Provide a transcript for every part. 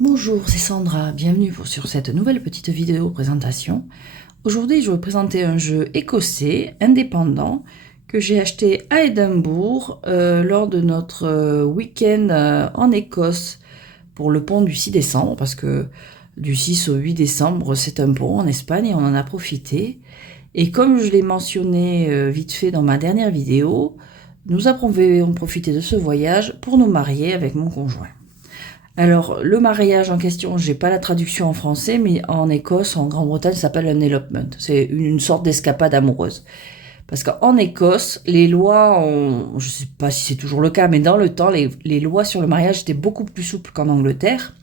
Bonjour, c'est Sandra, bienvenue sur cette nouvelle petite vidéo présentation. Aujourd'hui, je vais vous présenter un jeu écossais, indépendant, que j'ai acheté à Édimbourg lors de notre week-end en Écosse pour le pont du 6 décembre, parce que du 6 au 8 décembre, c'est un pont en Espagne et on en a profité. Et comme je l'ai mentionné vite fait dans ma dernière vidéo, nous avons profité de ce voyage pour nous marier avec mon conjoint. Alors, le mariage en question, j'ai pas la traduction en français, mais en Écosse, en Grande-Bretagne, ça s'appelle un elopement. C'est une sorte d'escapade amoureuse. Parce qu'en Écosse, les lois je sais pas si c'est toujours le cas, mais dans le temps, les lois sur le mariage étaient beaucoup plus souples qu'en Angleterre.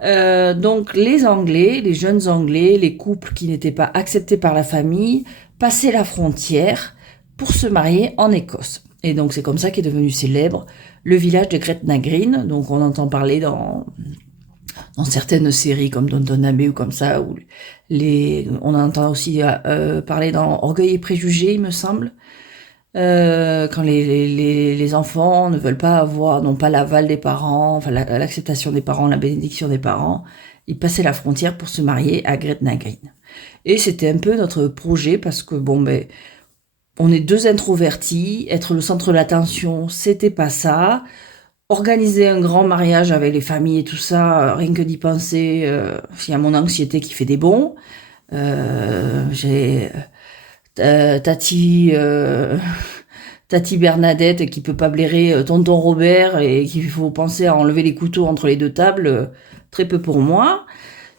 Donc, les Anglais, les jeunes Anglais, les couples qui n'étaient pas acceptés par la famille, passaient la frontière pour se marier en Écosse. Et donc, c'est comme ça qu'est devenu célèbre le village de Gretna Green. Donc, on entend parler dans certaines séries comme Downton Abbey ou comme ça, où on entend aussi parler dans Orgueil et Préjugés, il me semble, quand les enfants ne veulent pas n'ont pas l'aval des parents, enfin l'acceptation des parents, la bénédiction des parents, ils passaient la frontière pour se marier à Gretna Green. Et c'était un peu notre projet parce que on est deux introvertis, être le centre de l'attention, c'était pas ça. Organiser un grand mariage avec les familles et tout ça, rien que d'y penser, il y a mon anxiété qui fait des bonds. J'ai Tati Bernadette qui peut pas blairer tonton Robert et qu'il faut penser à enlever les couteaux entre les deux tables, très peu pour moi.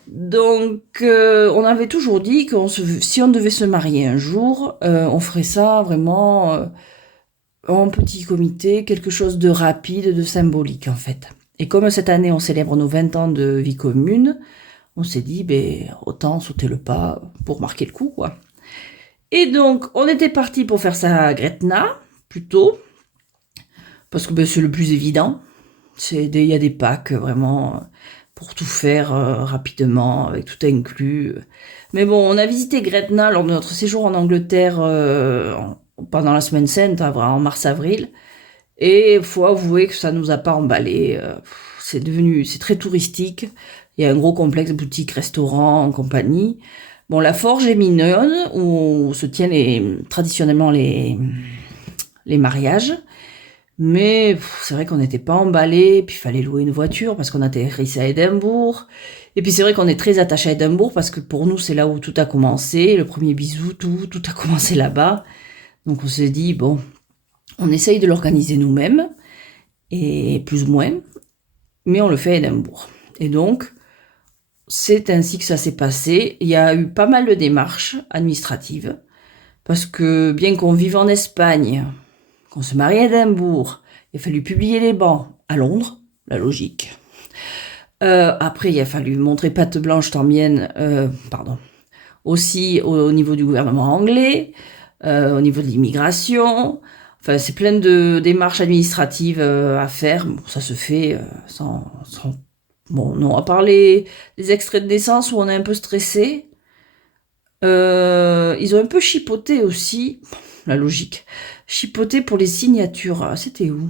Donc, on avait toujours dit que si on devait se marier un jour, on ferait ça vraiment en petit comité, quelque chose de rapide, de symbolique en fait. Et comme cette année on célèbre nos 20 ans de vie commune, on s'est dit, autant sauter le pas pour marquer le coup, quoi. Et donc, on était parti pour faire ça à Gretna, plutôt, parce que c'est le plus évident. Il y a des packs vraiment pour tout faire rapidement, avec tout inclus. Mais bon, on a visité Gretna lors de notre séjour en Angleterre pendant la semaine sainte, en mars-avril. Et faut avouer que ça nous a pas emballé. C'est très touristique. Il y a un gros complexe boutique, restaurant, compagnie. Bon, la forge est mignonne, où se tiennent traditionnellement les mariages. Mais c'est vrai qu'on n'était pas emballé, puis il fallait louer une voiture parce qu'on atterrissait à Édimbourg. Et puis c'est vrai qu'on est très attaché à Édimbourg parce que pour nous c'est là où tout a commencé, le premier bisou, tout a commencé là-bas. Donc on s'est dit, on essaye de l'organiser nous-mêmes, et plus ou moins, mais on le fait à Édimbourg. Et donc, c'est ainsi que ça s'est passé. Il y a eu pas mal de démarches administratives, parce que bien qu'on vive en Espagne, qu'on se marie à Édimbourg, il a fallu publier les bans à Londres, la logique. Après, il a fallu montrer patte blanche aussi au niveau du gouvernement anglais, au niveau de l'immigration. Enfin, c'est plein de démarches administratives à faire. Bon, ça se fait sans... Bon, non, à part les extraits de naissance où on est un peu stressé. Ils ont un peu chipoté aussi, la logique, chipoté pour les signatures. Ah, c'était où?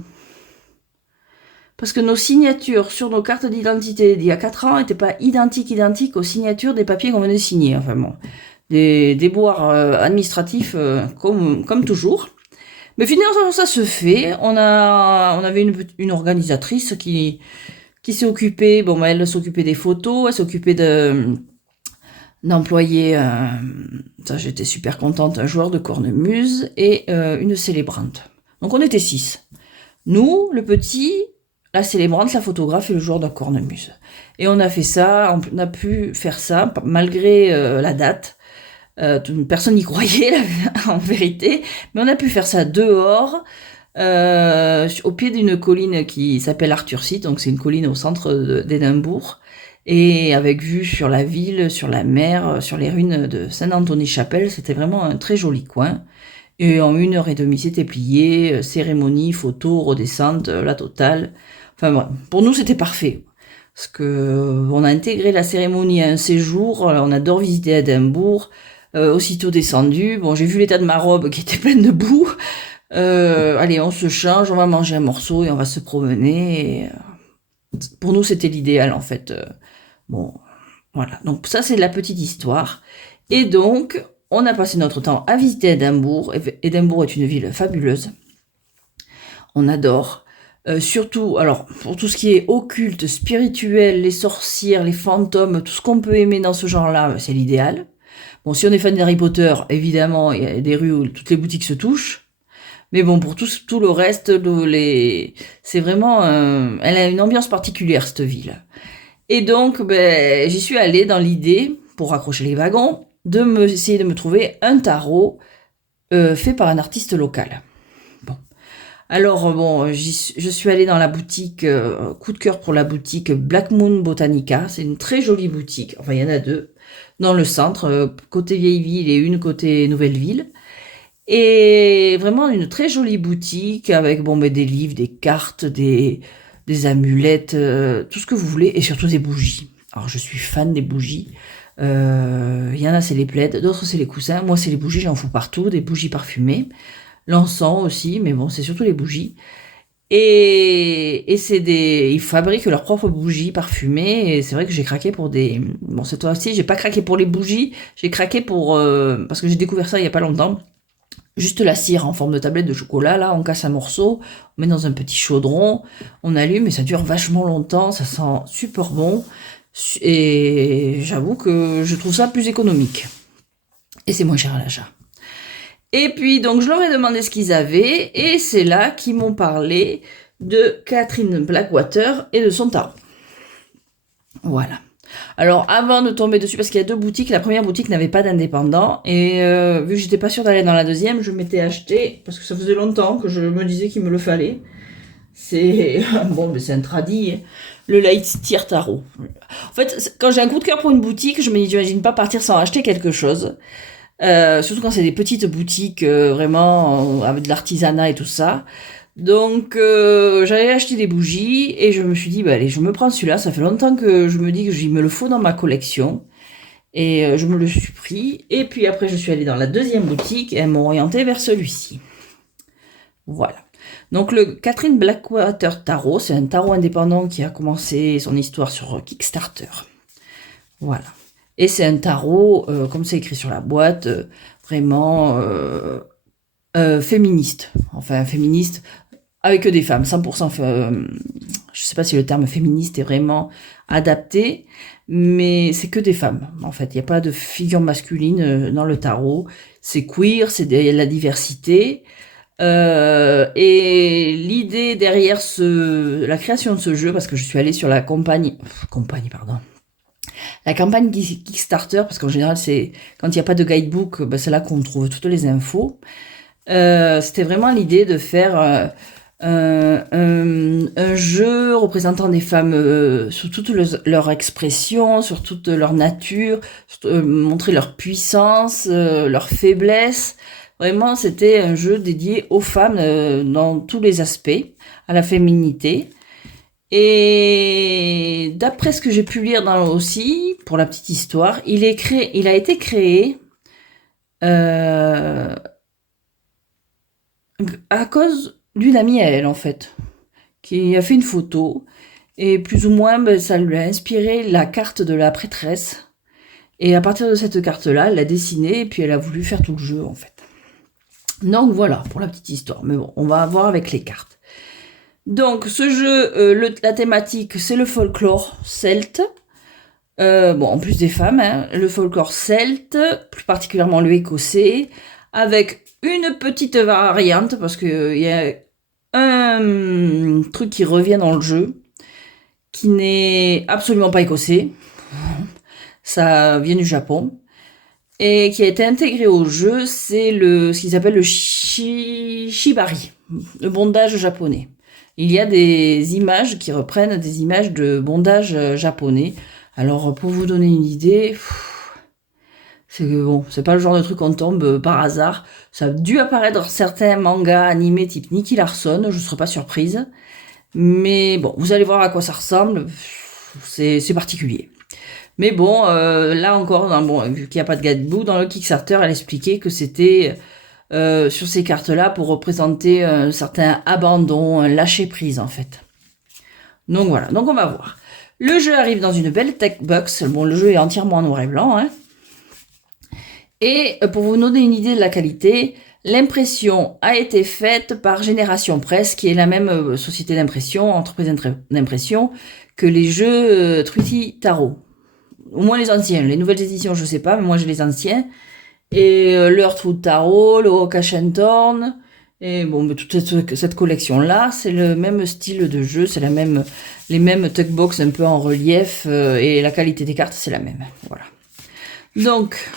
Parce que nos signatures sur nos cartes d'identité d'il y a 4 ans n'étaient pas identiques aux signatures des papiers qu'on venait de signer. Enfin bon, des déboires administratifs comme toujours. Mais finalement, ça se fait. On avait une organisatrice qui s'est occupée. Elle s'occupait des photos, elle s'occupait d'employer. Ça, j'étais super contente. Un joueur de cornemuse et une célébrante. Donc on était 6. Nous, le petit, la célébrante, la photographe et le joueur de cornemuse. Et on a fait ça. On a pu faire ça malgré la date. Personne n'y croyait en vérité, mais on a pu faire ça dehors, au pied d'une colline qui s'appelle Arthur Seat, donc c'est une colline au centre d'Édimbourg, et avec vue sur la ville, sur la mer, sur les ruines de Saint-Anthony-Chapelle. C'était vraiment un très joli coin. Et en 1h30, c'était plié, cérémonie, photo, redescente, la totale. Enfin bon, pour nous c'était parfait. Parce que on a intégré la cérémonie à un séjour, on adore visiter Édimbourg. Aussitôt descendu, j'ai vu l'état de ma robe qui était pleine de boue. Allez, on se change, on va manger un morceau et on va se promener. pour nous, c'était l'idéal, en fait. Bon, voilà. Donc, ça, c'est la petite histoire. Et donc, on a passé notre temps à visiter Édimbourg. Édimbourg est une ville fabuleuse. On adore. Surtout, alors, pour tout ce qui est occulte, spirituel, les sorcières, les fantômes, tout ce qu'on peut aimer dans ce genre-là, c'est l'idéal. Bon, si on est fan d'Harry Potter, évidemment, il y a des rues où toutes les boutiques se touchent. Mais bon, pour tout le reste, c'est vraiment... elle a une ambiance particulière, cette ville. Et donc, j'y suis allée dans l'idée, pour raccrocher les wagons, essayer de me trouver un tarot fait par un artiste local. Bon. Alors, bon, je suis allée dans la boutique, coup de cœur pour la boutique Black Moon Botanica. C'est une très jolie boutique. Enfin, il y en a deux. Dans le centre, côté vieille ville et une côté nouvelle ville. Et vraiment une très jolie boutique avec des livres, des cartes, des amulettes, tout ce que vous voulez, et surtout des bougies. Alors je suis fan des bougies. Il y en a c'est les plaids, d'autres c'est les coussins. Moi c'est les bougies, j'en fous partout, des bougies parfumées, l'encens aussi, mais bon c'est surtout les bougies. Et ils fabriquent leurs propres bougies parfumées, et c'est vrai que j'ai craqué pour cette fois-ci j'ai pas craqué pour les bougies, j'ai craqué parce que j'ai découvert ça il y a pas longtemps. Juste la cire en forme de tablette de chocolat, là, on casse un morceau, on met dans un petit chaudron, on allume et ça dure vachement longtemps, ça sent super bon. Et j'avoue que je trouve ça plus économique. Et c'est moins cher à l'achat. Et puis, donc, je leur ai demandé ce qu'ils avaient, et c'est là qu'ils m'ont parlé de Catherine Blackwater et de son tarot. Voilà. Alors, avant de tomber dessus, parce qu'il y a deux boutiques, la première boutique n'avait pas d'indépendant, et vu que j'étais pas sûre d'aller dans la deuxième, je m'étais acheté, parce que ça faisait longtemps que je me disais qu'il me le fallait. C'est c'est un tradit, le Lightyear Tarot. En fait, quand j'ai un coup de cœur pour une boutique, je m'imagine pas partir sans acheter quelque chose. Surtout quand c'est des petites boutiques, vraiment, avec de l'artisanat et tout ça. Donc j'avais acheté des bougies et je me suis dit allez, je me prends celui-là, ça fait longtemps que je me dis que il me le faut dans ma collection et je me le suis pris et puis après je suis allée dans la deuxième boutique et elles m'ont orienté vers celui-ci. Voilà. Donc le Catherine Blackwater Tarot, c'est un tarot indépendant qui a commencé son histoire sur Kickstarter. Voilà. Et c'est un tarot comme c'est écrit sur la boîte, vraiment féministe. Enfin féministe avec que des femmes, 100%. Je sais pas si le terme féministe est vraiment adapté, mais c'est que des femmes. En fait, il n'y a pas de figure masculine dans le tarot. C'est queer, c'est de la diversité. Et l'idée derrière la création de ce jeu, parce que je suis allée sur la campagne, la campagne Kickstarter, parce qu'en général, c'est quand il n'y a pas de guidebook, c'est là qu'on trouve toutes les infos. C'était vraiment l'idée de faire un jeu représentant des femmes sous toute leur expression, sur toute leur nature, montrer leur puissance, leur faiblesse. Vraiment, c'était un jeu dédié aux femmes dans tous les aspects, à la féminité. Et d'après ce que j'ai pu lire aussi, pour la petite histoire, il a été créé à cause d'une amie à elle, en fait, qui a fait une photo, et plus ou moins, ça lui a inspiré la carte de la prêtresse, et à partir de cette carte-là, elle l'a dessinée, et puis elle a voulu faire tout le jeu, en fait. Donc voilà, pour la petite histoire, mais bon, on va voir avec les cartes. Donc, ce jeu, la thématique, c'est le folklore celte, en plus des femmes, hein, le folklore celte, plus particulièrement le écossais, avec une petite variante, parce que il y a un truc qui revient dans le jeu, qui n'est absolument pas écossais, ça vient du Japon, et qui a été intégré au jeu, c'est ce qu'ils appellent le shibari, le bondage japonais. Il y a des images qui reprennent des images de bondage japonais. Alors, pour vous donner une idée, c'est pas le genre de truc qu'on tombe par hasard. Ça a dû apparaître dans certains mangas animés type Nicky Larson, je serais pas surprise. Mais bon, vous allez voir à quoi ça ressemble, c'est particulier. Mais bon, là encore, vu qu'il n'y a pas de guidebook, dans le Kickstarter, elle expliquait que c'était sur ces cartes-là pour représenter un certain abandon, un lâcher-prise en fait. Donc voilà, donc on va voir. Le jeu arrive dans une belle tech box. Bon, le jeu est entièrement en noir et blanc, hein. Et pour vous donner une idée de la qualité, l'impression a été faite par Génération Presse, qui est la même société d'impression, entreprise d'impression, que les jeux Truity Tarot. Au moins les anciens. Les nouvelles éditions, je sais pas, mais moi j'ai les anciens. Et le Heartwood Tarot, le Hawkash and Thorn, et bon, toute cette collection-là, c'est le même style de jeu, c'est les mêmes tuckbox un peu en relief, et la qualité des cartes, c'est la même. Voilà. Donc,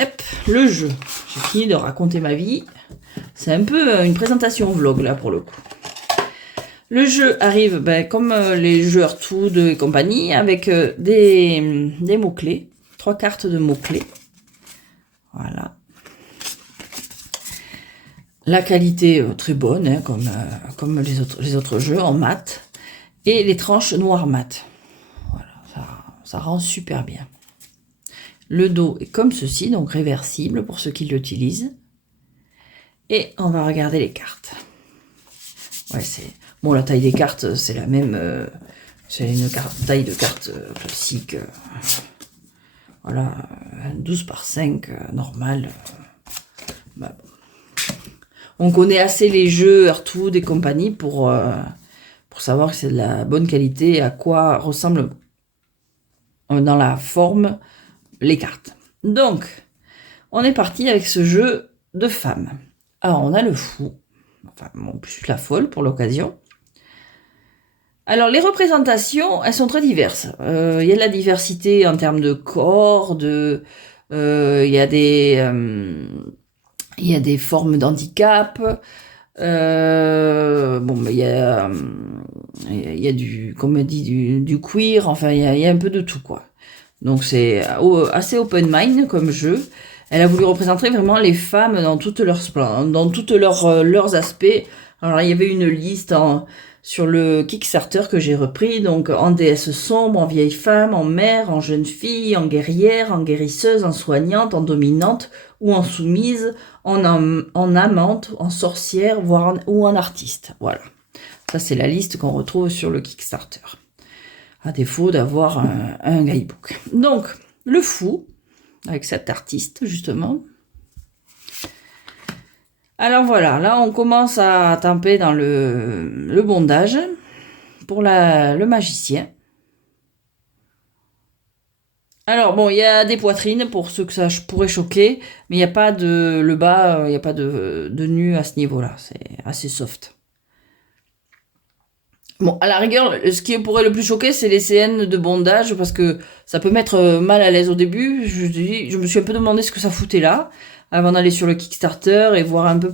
hop, le jeu. J'ai fini de raconter ma vie. C'est un peu une présentation vlog, là, pour le coup. Le jeu arrive, comme les jeux Heartwood et compagnie, avec des mots-clés. 3 cartes de mots-clés. Voilà. La qualité très bonne, hein, comme les autres jeux en mat. Et les tranches noir mat. Voilà, ça rend super bien. Le dos est comme ceci, donc réversible pour ceux qui l'utilisent. Et on va regarder les cartes. Ouais, bon, la taille des cartes, c'est la même. C'est une taille de carte classique. Voilà, 12 par 5, normal. Bah, on connaît assez les jeux Heartwood et compagnie pour savoir que c'est de la bonne qualité et à quoi ressemblent dans la forme les cartes. Donc, on est parti avec ce jeu de femmes. Alors, on a le fou, enfin, bon, plus la folle pour l'occasion. Alors, les représentations, elles sont très diverses. Il y a de la diversité en termes de corps, il y a des formes d'handicap. Bon, il y a du, comme on dit, du queer. Enfin, il y a un peu de tout, quoi. Donc, c'est assez open mind comme jeu. Elle a voulu représenter vraiment les femmes dans toutes leurs dans toutes leurs aspects. Alors, il y avait une liste sur le Kickstarter que j'ai repris, donc en déesse sombre, en vieille femme, en mère, en jeune fille, en guerrière, en guérisseuse, en soignante, en dominante ou en soumise, en amante, en sorcière, voire ou en artiste. Voilà. Ça, c'est la liste qu'on retrouve sur le Kickstarter. À défaut d'avoir un guidebook. Donc, le fou, avec cet artiste, justement. Alors voilà, là on commence à tamper dans le bondage pour le magicien. Alors bon, il y a des poitrines pour ceux que ça pourrait choquer, mais il n'y a pas le bas, il n'y a pas de nu à ce niveau-là, c'est assez soft. Bon, à la rigueur, ce qui pourrait le plus choquer, c'est les CN de bondage, parce que ça peut mettre mal à l'aise au début. Je me suis un peu demandé ce que ça foutait là, avant d'aller sur le Kickstarter et voir un peu le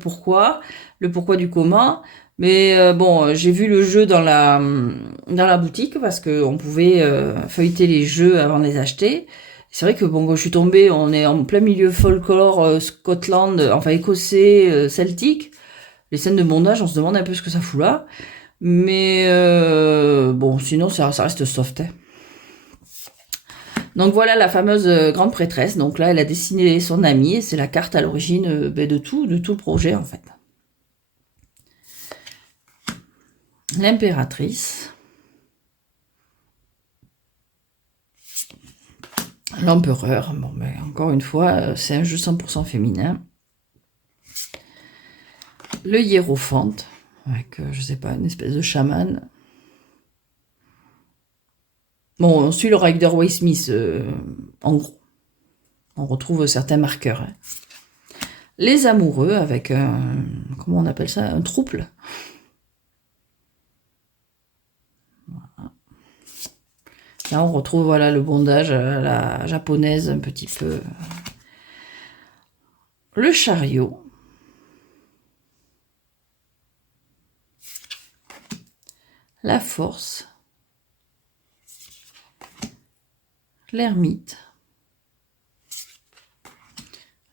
pourquoi du comment. Mais bon, j'ai vu le jeu dans la boutique, parce qu'on pouvait feuilleter les jeux avant de les acheter. C'est vrai que bon, quand je suis tombée, on est en plein milieu folklore, Scotland, enfin écossais, celtique. Les scènes de bondage, on se demande un peu ce que ça fout là. Mais bon, sinon ça reste soft. Hein. Donc voilà la fameuse grande prêtresse. Donc là, elle a dessiné son amie et c'est la carte à l'origine de tout le projet en fait. L'impératrice. L'empereur. Bon, ben, encore une fois, c'est un jeu 100% féminin. Le hiérophante. Avec, je sais pas, une espèce de chaman. Bon, on suit le Rider Waite Smith, en gros. On retrouve certains marqueurs. Hein. Les amoureux avec un... Comment on appelle ça? Un trouble. Voilà. Là, on retrouve voilà, le bondage à la japonaise un petit peu. Le chariot. La force. L'ermite.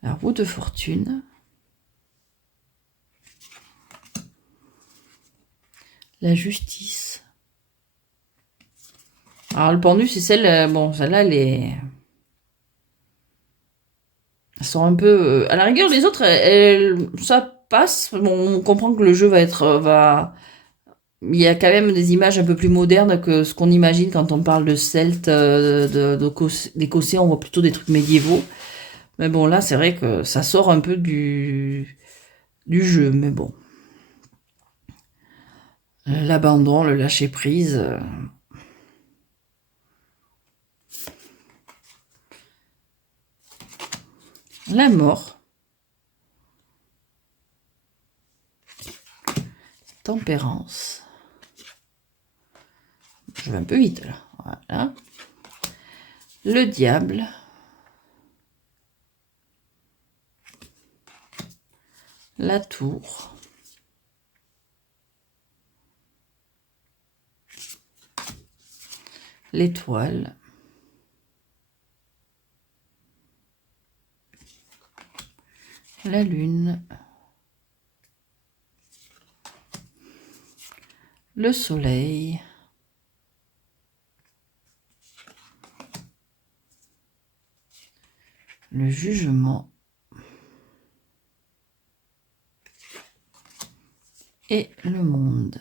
La roue de fortune. La justice. Alors le pendu, c'est celle... Bon, celle-là, elles sont un peu... à la rigueur, les autres, ça passe. Bon, on comprend que le jeu va être... il y a quand même des images un peu plus modernes que ce qu'on imagine quand on parle de Celtes, d'Écossais, on voit plutôt des trucs médiévaux. Mais bon, là, c'est vrai que ça sort un peu du jeu, mais bon. L'abandon, le lâcher-prise. La mort. Tempérance. Je vais un peu vite, là. Voilà. Le diable. La tour. L'étoile. La lune. Le soleil. Le jugement. Et le monde.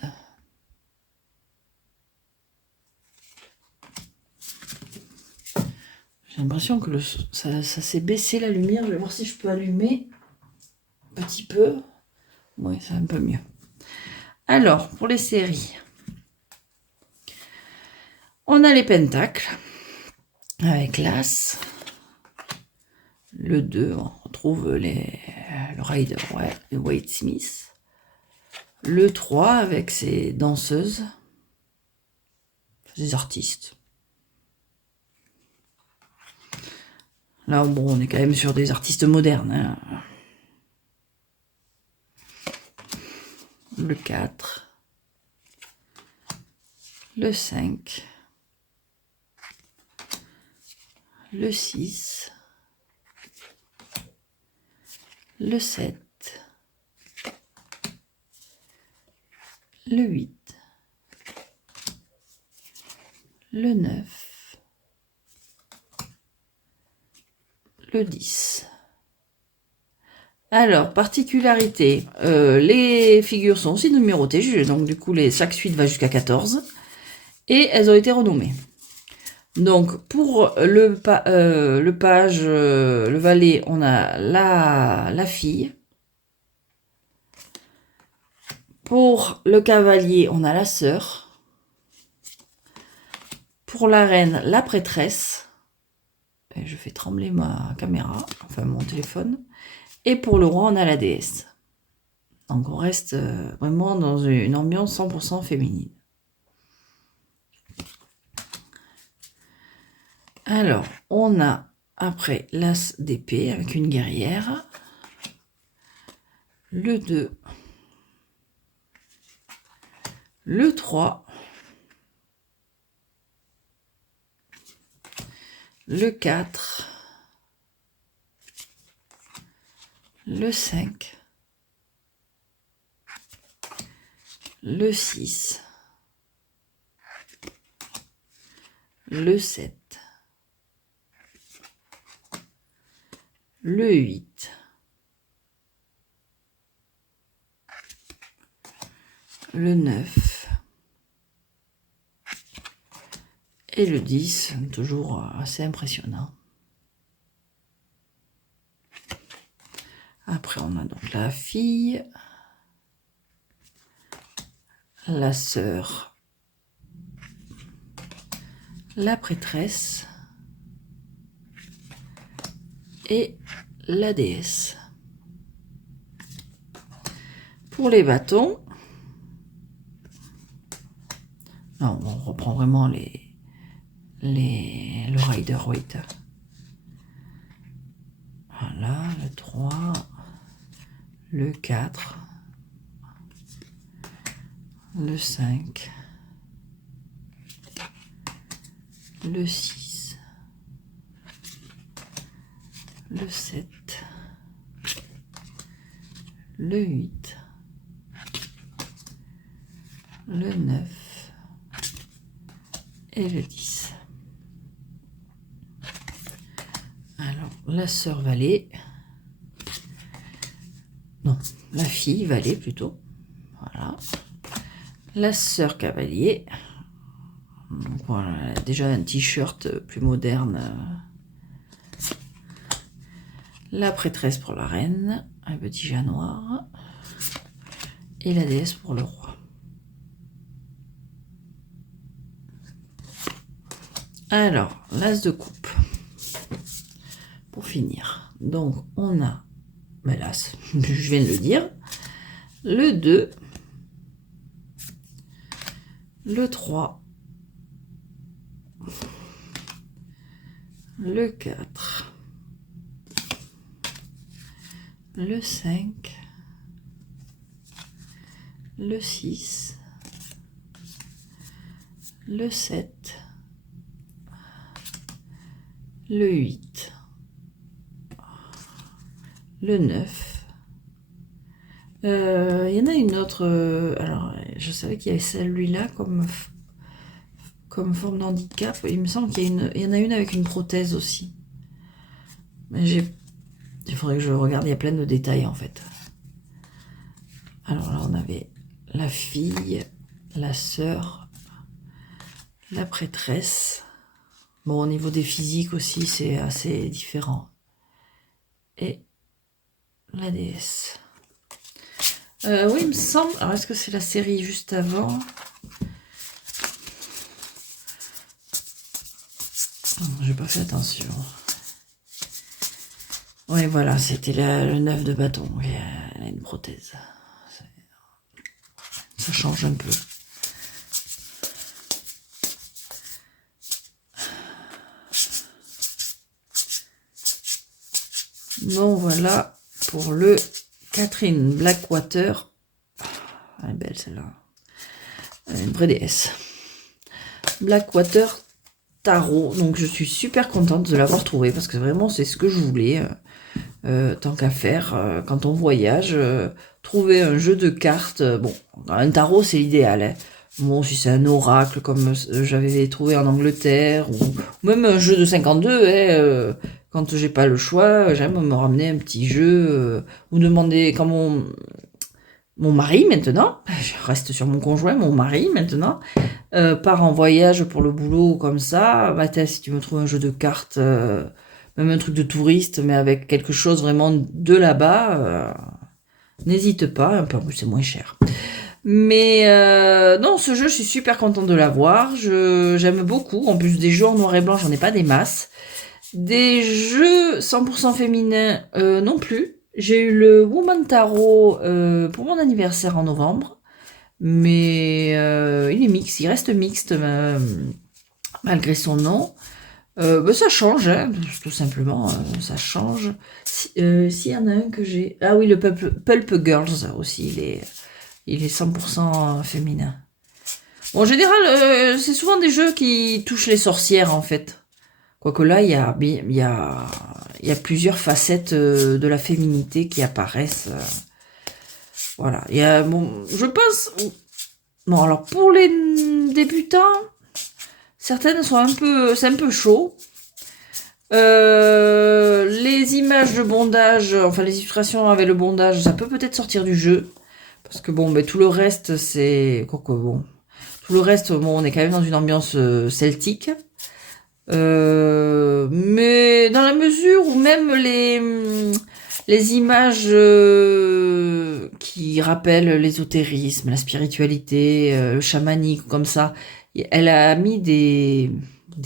J'ai l'impression que ça s'est baissé la lumière. Je vais voir si je peux allumer un petit peu. Oui, c'est un peu mieux. Alors, pour les séries, on a les pentacles avec l'As. Le 2, on retrouve le Rider Waite Smith. Le 3 avec ses danseuses, ses artistes. Là, bon, on est quand même sur des artistes modernes. Hein. Le 4. Le 5. Le 6. Le 7. Le 8. Le 9. Le 10. Alors, particularité, les figures sont aussi numérotées, donc du coup, chaque suite va jusqu'à 14, et elles ont été renommées. Donc, pour le page, le valet, on a la fille. Pour le cavalier, on a la sœur. Pour la reine, la prêtresse. Et je fais trembler ma caméra, enfin mon téléphone. Et pour le roi, on a la déesse. Donc on reste vraiment dans une ambiance 100% féminine. Alors, on a après l'as d'épée avec une guerrière. Le 2. Le 3. Le 4. Le 5. Le 6. Le 7. Le 8. Le 9. Et le 10, toujours assez impressionnant. Après, on a donc la fille, la sœur, la prêtresse et la déesse. Pour les bâtons, non, on reprend vraiment le Rider Waite. Voilà, le 3, le 4, le 5, le 6, le 7, le 8, le 9 et le 10. Alors, la sœur valet, non, la fille valet plutôt, voilà, La sœur cavalier. Donc voilà, déjà un t-shirt plus moderne. La prêtresse pour la reine, un petit chat noir. Et la déesse pour le roi. Alors, l'as de coupe. Pour finir. Donc, on a, mais l'as, je viens de le dire, le 2, le 3, le 4, le 5, le 6, le 7, le 8, le 9. Il y en a une autre. Alors, je savais qu'il y avait celui-là comme forme d'handicap. Il me semble qu'il y en a une avec une prothèse aussi. Mais il faudrait que je regarde. Il y a plein de détails en fait. Alors là, on avait la fille, la sœur, la prêtresse. Bon, au niveau des physiques aussi, c'est assez différent. Et la déesse. Oui, il me semble. Alors, est-ce que c'est la série juste avant? J'ai pas fait attention. Oui, voilà, c'était le 9 de bâton. Oui, elle a une prothèse. Ça change un peu. Bon, voilà pour le Catherine Blackwater. Elle est belle celle-là. Une vraie déesse. Blackwater Tarot. Donc je suis super contente de l'avoir trouvé parce que vraiment c'est ce que je voulais. Tant qu'à faire, quand on voyage, trouver un jeu de cartes. Bon, un tarot c'est l'idéal. Hein. Bon, si c'est un oracle comme j'avais trouvé en Angleterre, ou même un jeu de 52, hein, quand j'ai pas le choix, j'aime me ramener un petit jeu, ou demander quand mon mari maintenant, je reste sur mon conjoint, mon mari maintenant, part en voyage pour le boulot comme ça, bah si tu me trouves un jeu de cartes, même un truc de touriste, mais avec quelque chose vraiment de là-bas, n'hésite pas, un peu en plus c'est moins cher. Mais non, ce jeu, je suis super contente de l'avoir. J'aime beaucoup. En plus des jeux en noir et blanc, j'en ai pas des masses. Des jeux 100% féminins, non plus. J'ai eu le Woman Tarot pour mon anniversaire en novembre. Mais il est mixte, il reste mixte malgré son nom. Ça change, hein, tout simplement, ça change. S'il y en a un que j'ai... Ah oui, le Pulp Girls aussi, il est 100% féminin. Bon, en général, c'est souvent des jeux qui touchent les sorcières, en fait. Quoique là, il y a plusieurs facettes de la féminité qui apparaissent. Voilà. Il y a, bon, je pense... Bon, alors, pour les débutants, certaines sont c'est un peu chaud. Les images de bondage, enfin les illustrations avec le bondage, ça peut peut-être sortir du jeu. Parce que bon, tout le reste, c'est... Quoique bon... Tout le reste, bon, on est quand même dans une ambiance celtique. Mais dans la mesure où même les images qui rappellent l'ésotérisme, la spiritualité, le chamanique, comme ça, elle a mis des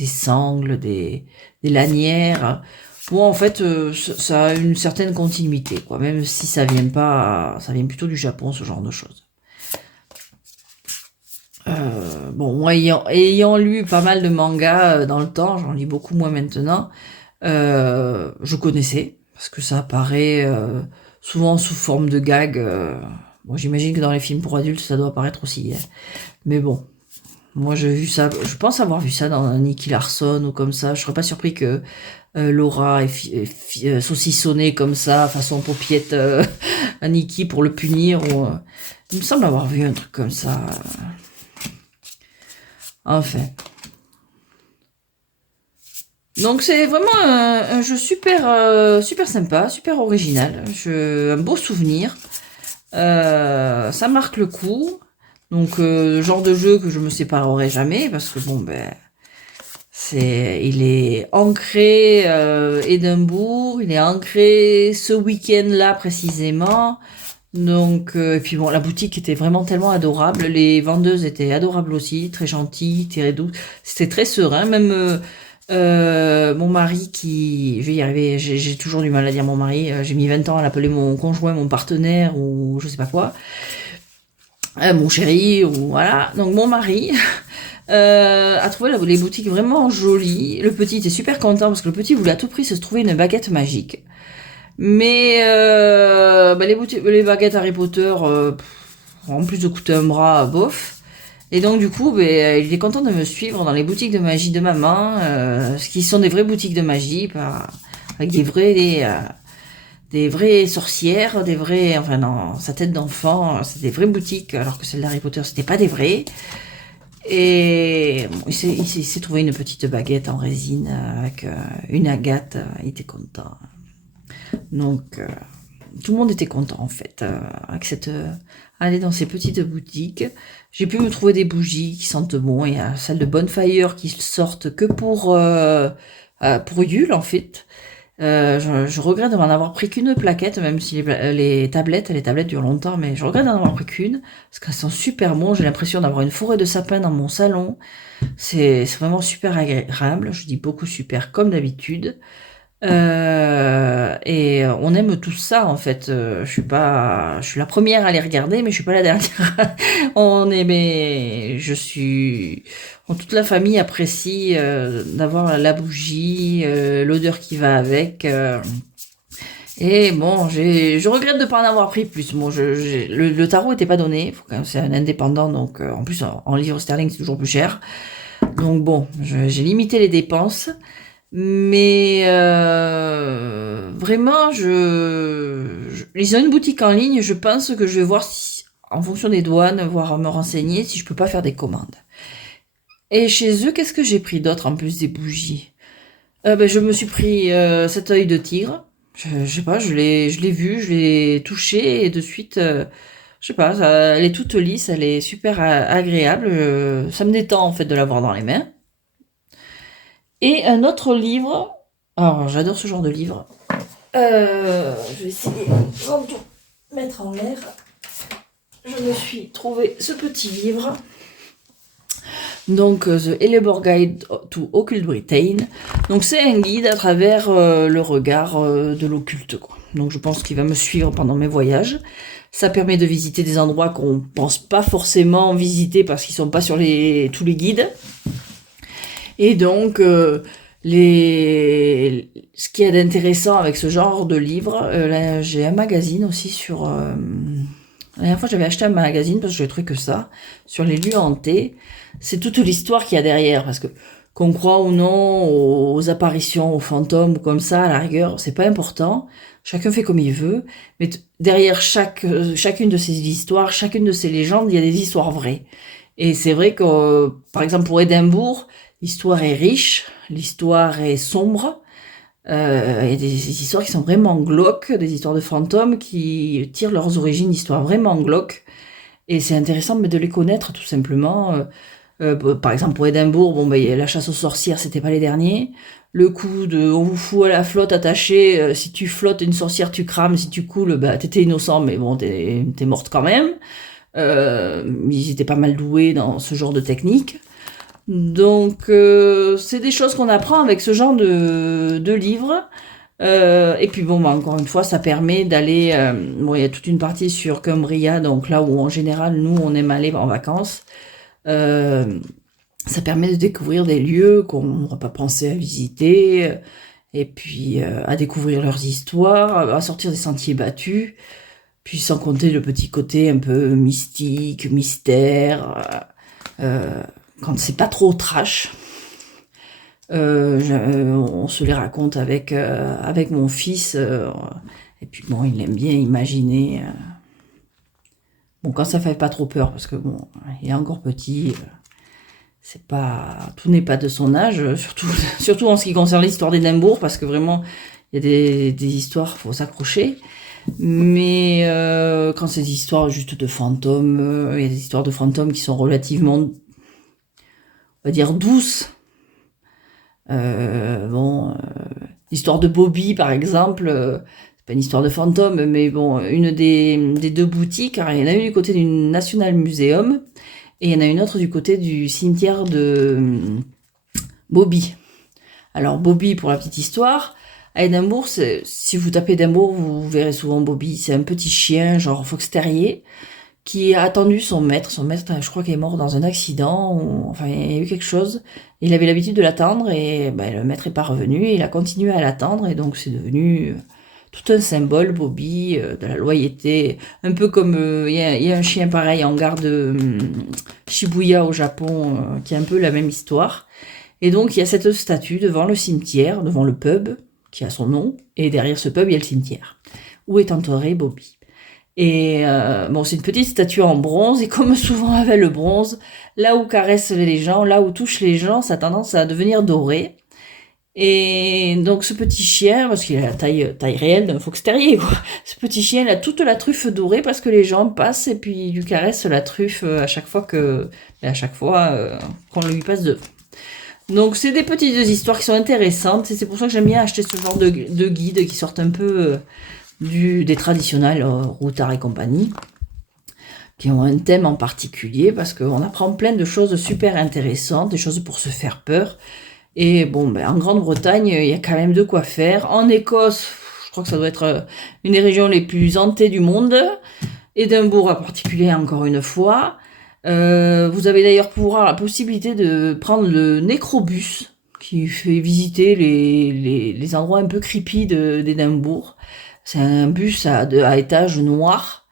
sangles, des lanières. Bon, en fait, ça a une certaine continuité, quoi. Même si ça vient plutôt du Japon, ce genre de choses. Bon, moi, ayant lu pas mal de mangas dans le temps, j'en lis beaucoup moins maintenant, je connaissais, parce que ça apparaît souvent sous forme de gag. Bon, j'imagine que dans les films pour adultes, ça doit apparaître aussi. Hein. Mais bon, moi, j'ai vu ça, je pense avoir vu ça dans Nicky Larson ou comme ça. Je serais pas surpris que Laura est saucissonnée comme ça, façon paupiette à Nicky pour le punir. Il me semble avoir vu un truc comme ça. Enfin. Donc c'est vraiment un jeu super sympa, super original. Un beau souvenir. Ça marque le coup. Donc, genre de jeu que je me séparerai jamais, parce que bon, il est ancré Édimbourg, il est ancré ce week-end-là précisément. Donc, et puis bon, la boutique était vraiment tellement adorable. Les vendeuses étaient adorables aussi, très gentilles, très douces. C'était très serein. Même mon mari je vais y arriver, j'ai toujours du mal à dire mon mari. J'ai mis 20 ans à l'appeler mon conjoint, mon partenaire ou je sais pas quoi. Mon chéri, ou voilà. Donc mon mari a trouvé les boutiques vraiment jolies. Le petit était super content parce que le petit voulait à tout prix se trouver une baguette magique. Mais les baguettes Harry Potter, en plus de coûter un bras, bof. Et donc du coup, il est content de me suivre dans les boutiques de magie de maman, ce qui sont des vraies boutiques de magie, avec des vraies sorcières, enfin dans sa tête d'enfant, c'est des vraies boutiques, alors que celle d'Harry Potter, c'était pas des vraies. Et bon, il s'est trouvé une petite baguette en résine avec une agate, il était content. Donc, tout le monde était content en fait, aller dans ces petites boutiques. J'ai pu me trouver des bougies qui sentent bon. Il y a celles de Bonfire qui sortent que pour Yule en fait. Je regrette de m'en avoir pris qu'une plaquette, même si les tablettes durent longtemps, mais je regrette d'en avoir pris qu'une, parce qu'elles sont super bon. J'ai l'impression d'avoir une forêt de sapins dans mon salon. C'est vraiment super agréable. Je dis beaucoup super comme d'habitude. Et on aime tout ça en fait. Je suis la première à les regarder, mais je suis pas la dernière. Toute la famille apprécie d'avoir la bougie, l'odeur qui va avec. Et bon, je regrette de pas en avoir pris plus. Bon, le tarot était pas donné. C'est un indépendant, donc en plus en livre sterling c'est toujours plus cher. Donc bon, j'ai limité les dépenses. Mais vraiment, ils ont une boutique en ligne. Je pense que je vais voir en fonction des douanes, voir me renseigner si je peux pas faire des commandes. Et chez eux, qu'est-ce que j'ai pris d'autre en plus des bougies? Je me suis pris cet œil de tigre. Je sais pas, je l'ai vu, je l'ai touché et de suite, je sais pas, elle est toute lisse, elle est super agréable. Ça me détend en fait de l'avoir dans les mains. Et un autre livre, alors j'adore ce genre de livre. Je vais essayer de tout mettre en l'air. Je me suis trouvé ce petit livre. Donc The Elebor Guide to Occult Britain. Donc c'est un guide à travers le regard de l'occulte, quoi. Donc je pense qu'il va me suivre pendant mes voyages. Ça permet de visiter des endroits qu'on pense pas forcément visiter parce qu'ils sont pas sur tous les guides. Et donc, ce qui est intéressant avec ce genre de livre, là, j'ai un magazine aussi sur... la dernière fois, j'avais acheté un magazine parce que je trouvais que ça, sur les lieux hantés. C'est toute l'histoire qu'il y a derrière, parce que qu'on croit ou non aux apparitions, aux fantômes ou comme ça, à la rigueur, c'est pas important. Chacun fait comme il veut, mais derrière chacune de ces histoires, chacune de ces légendes, il y a des histoires vraies. Et c'est vrai que, par exemple, pour Édimbourg, l'histoire est riche, l'histoire est sombre. Il y a des histoires qui sont vraiment glauques, des histoires de fantômes qui tirent leurs origines d'histoires vraiment glauques. Et c'est intéressant de les connaître tout simplement. Par exemple, pour Édimbourg, la chasse aux sorcières, c'était pas les derniers. Le coup de on vous fout à la flotte attaché, si tu flottes une sorcière, tu crames, si tu coules, t'étais innocent, mais bon, t'es morte quand même. Ils étaient pas mal doués dans ce genre de technique. Donc, c'est des choses qu'on apprend avec ce genre de livres. Et puis encore une fois, ça permet d'aller... il y a toute une partie sur Cumbria, donc là où en général, nous, on aime aller en vacances. Ça permet de découvrir des lieux qu'on n'aurait pas pensé à visiter, et puis à découvrir leurs histoires, à sortir des sentiers battus, puis sans compter le petit côté un peu mystique, mystère, quand c'est pas trop trash. On se les raconte avec mon fils, et puis il aime bien imaginer. Quand ça fait pas trop peur, parce que il est encore petit, tout n'est pas de son âge, surtout en ce qui concerne l'histoire d'Édimbourg, parce que vraiment il y a des histoires, faut s'accrocher. Mais quand c'est des histoires juste de fantômes, il y a des histoires de fantômes qui sont relativement, on va dire, douces. L'histoire de Bobby, par exemple, c'est pas une histoire de fantôme, mais bon, une des deux boutiques, alors il y en a une du côté du National Museum, et il y en a une autre du côté du cimetière de Bobby. Alors Bobby, pour la petite histoire, à Édimbourg, si vous tapez Édimbourg, vous verrez souvent Bobby. C'est un petit chien, genre fox terrier, qui a attendu son maître. Son maître, je crois qu'il est mort dans un accident, ou enfin il y a eu quelque chose. Il avait l'habitude de l'attendre et le maître est pas revenu. Et il a continué à l'attendre et donc c'est devenu tout un symbole, Bobby, de la loyauté. Un peu comme il y a un chien pareil en gare de Shibuya au Japon, qui a un peu la même histoire. Et donc, il y a cette statue devant le cimetière, devant le pub, qui a son nom, et derrière ce pub, il y a le cimetière, où est enterré Bobby. Et c'est une petite statue en bronze, et comme souvent avec le bronze, là où caresse les gens, là où touche les gens, ça a tendance à devenir doré. Et donc ce petit chien, parce qu'il a la taille réelle d'un fox terrier, quoi. Ce petit chien, il a toute la truffe dorée parce que les gens passent et puis ils lui caressent la truffe à chaque fois qu'on lui passe devant. Donc c'est des petites histoires qui sont intéressantes et c'est pour ça que j'aime bien acheter ce genre de guides qui sortent un peu des traditionnels Routard et compagnie, qui ont un thème en particulier parce qu'on apprend plein de choses super intéressantes, des choses pour se faire peur. Et en Grande-Bretagne, il y a quand même de quoi faire. En Écosse, je crois que ça doit être une des régions les plus hantées du monde. Édimbourg en particulier, encore une fois. Vous avez d'ailleurs la possibilité de prendre le Nécrobus, qui fait visiter les endroits un peu creepy d'Édimbourg. C'est un bus à étage noir.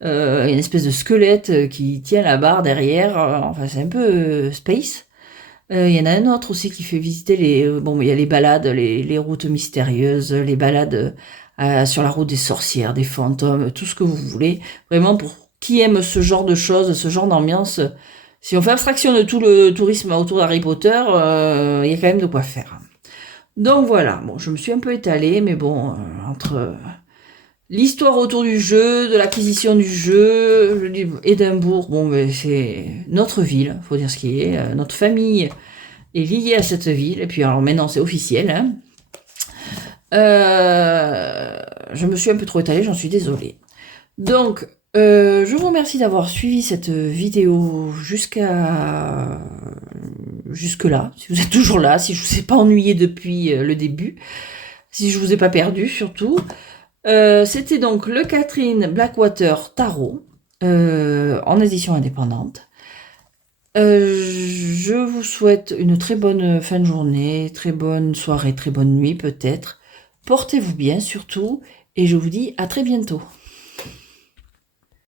Il y a une espèce de squelette qui tient la barre derrière. Enfin, c'est un peu space. Il y en a un autre aussi qui fait visiter il y a les balades, les routes mystérieuses, les balades sur la route des sorcières, des fantômes, tout ce que vous voulez. Vraiment, pour qui aime ce genre de choses, ce genre d'ambiance, si on fait abstraction de tout le tourisme autour d'Harry Potter, il y a quand même de quoi faire. Donc voilà, je me suis un peu étalée, mais entre l'histoire autour du jeu, de l'acquisition du jeu, le livre Édimbourg, c'est notre ville, faut dire ce qui est, notre famille est liée à cette ville, et puis alors maintenant c'est officiel, hein. Je me suis un peu trop étalée, j'en suis désolée. Donc, je vous remercie d'avoir suivi cette vidéo jusque-là, si vous êtes toujours là, si je vous ai pas ennuyé depuis le début, si je vous ai pas perdu surtout. C'était donc le Catherine Blackwater Tarot, en édition indépendante. Je vous souhaite une très bonne fin de journée, très bonne soirée, très bonne nuit peut-être. Portez-vous bien surtout, et je vous dis à très bientôt.